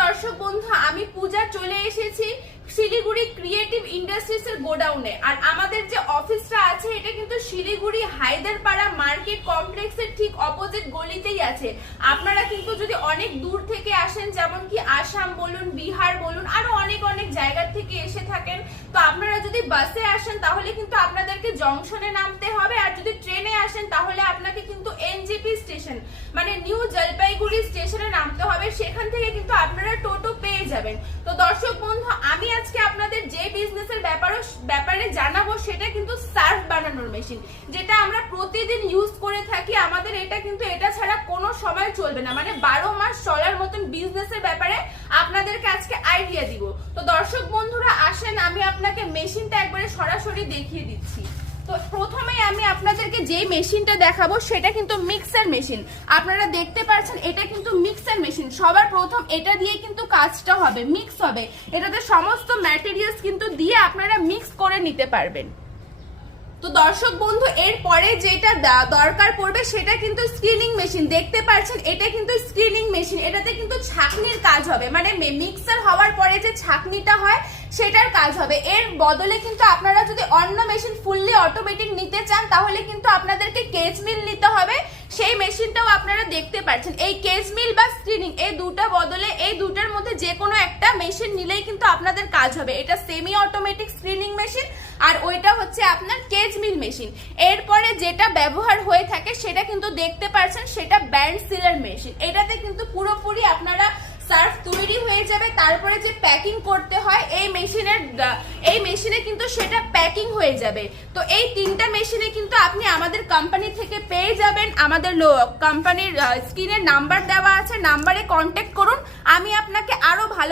দর্শক বন্ধু, আমি পূজা চলে এসেছি শিলিগুড়ি ক্রিয়েটিভ ইন্ডাস্ট্রিজ এর গোডাউনে। আর আমাদের যে অফিসটা আছে এটা কিন্তু শিলিগুড়ি হায়দারপাড়া মার্কেট কমপ্লেক্সের ঠিক অপোজিট গলিতেই আছে। আপনারা কিন্তু যদি অনেক দূর থেকে আসেন, যেমন কি আসাম বলুন, বিহার বলুন, আরো অনেক অনেক জায়গা থেকে এসে থাকেন, তো আপনারা যদি বাসে আসেন তাহলে কিন্তু আপনাদেরকে জংশনে নামতে হবে। আর যদি ট্রেনে আসেন তাহলে আপনাকে কিন্তু এনজেপি স্টেশন মানে নিউ জলপাইগুড়ি স্টেশনে নামতে হবে। সেখান থেকে কিন্তু আপনারা টোটো পেয়ে যাবেন। তো দর্শক বন্ধু, আমি আজকে আপনাদের যে বিজনেসের ব্যাপারে জানাবো সেটা কিন্তু সার্ফ বানানোর মেশিন, যেটা আমরা প্রতিদিন ইউজ করে থাকি। আমাদের এটা ছাড়া কোনো সময় চলবে না, মানে 12 মাস চলার মতন বিজনেসের ব্যাপারে আপনাদেরকে আজকে আইডিয়া দিব। তো দর্শক বন্ধুরা আসেন, আমি আপনাকে মেশিনটা একবারে সরাসরি দেখিয়ে দিচ্ছি। তো প্রথমে আমি আপনাদেরকে যে মেশিনটা দেখাবো সেটা কিন্তু মিক্সার মেশিন। আপনারা দেখতে পাচ্ছেন এটা কিন্তু মিক্সার মেশিন। সবার প্রথম এটা দিয়ে কিন্তু কাজটা হবে, মিক্স হবে। এটাতে সমস্ত ম্যাটেরিয়ালস কিন্তু দিয়ে আপনারা মিক্স করে নিতে পারবেন। তো দর্শক বন্ধু, এরপরে যেটা দরকার পড়বে সেটা কিন্তু স্ক্রিনিং মেশিন। দেখতে পাচ্ছেন এটা কিন্তু স্ক্রিনিং মেশিন। এটাতে কিন্তু ছাঁকনির কাজ হবে, মানে মিক্সার হওয়ার পরে যে ছাঁকনিটা হয় সেটার কাজ হবে। এর বদলে কিন্তু আপনারা যদি অন্য মেশিন ফুললি অটোমেটিক নিতে চান তাহলে কিন্তু আপনাদেরকে কেজ মিল নিতে হবে। সেই মেশিনটাও আপনারা দেখতে পাচ্ছেন। এই কেজ মিল বা স্ক্রিনিং এই দুটো বদলে এই দুটার মধ্যে যে কোনো একটা মেশিন নিলেই কিন্তু আপনাদের কাজ হবে। এটা সেমি অটোমেটিক স্ক্রিনিং মেশিন আর ওইটা হচ্ছে আপনার কেজ মিল মেশিন। এরপরে যেটা ব্যবহার হয়ে থাকে সেটা কিন্তু দেখতে পাচ্ছেন, সেটা ব্যান্ড সিলার মেশিন। এটাতে কিন্তু পুরোপুরি আপনারা সার্ফ তৈরি হয়ে যাবে, তারপরে যে প্যাকিং করতে হয় এই মেশিনে কিন্তু সেটা প্যাকিং হয়ে যাবে। তো এই তিনটা মেশিনে কিন্তু আপনি আমাদের কোম্পানি থেকে পেয়ে যাবেন। আমাদের কোম্পানির স্ক্রিনের নাম্বার দেওয়া আছে, নাম্বারে কন্ট্যাক্ট করুন। আমি আপনাকে আরো ভালো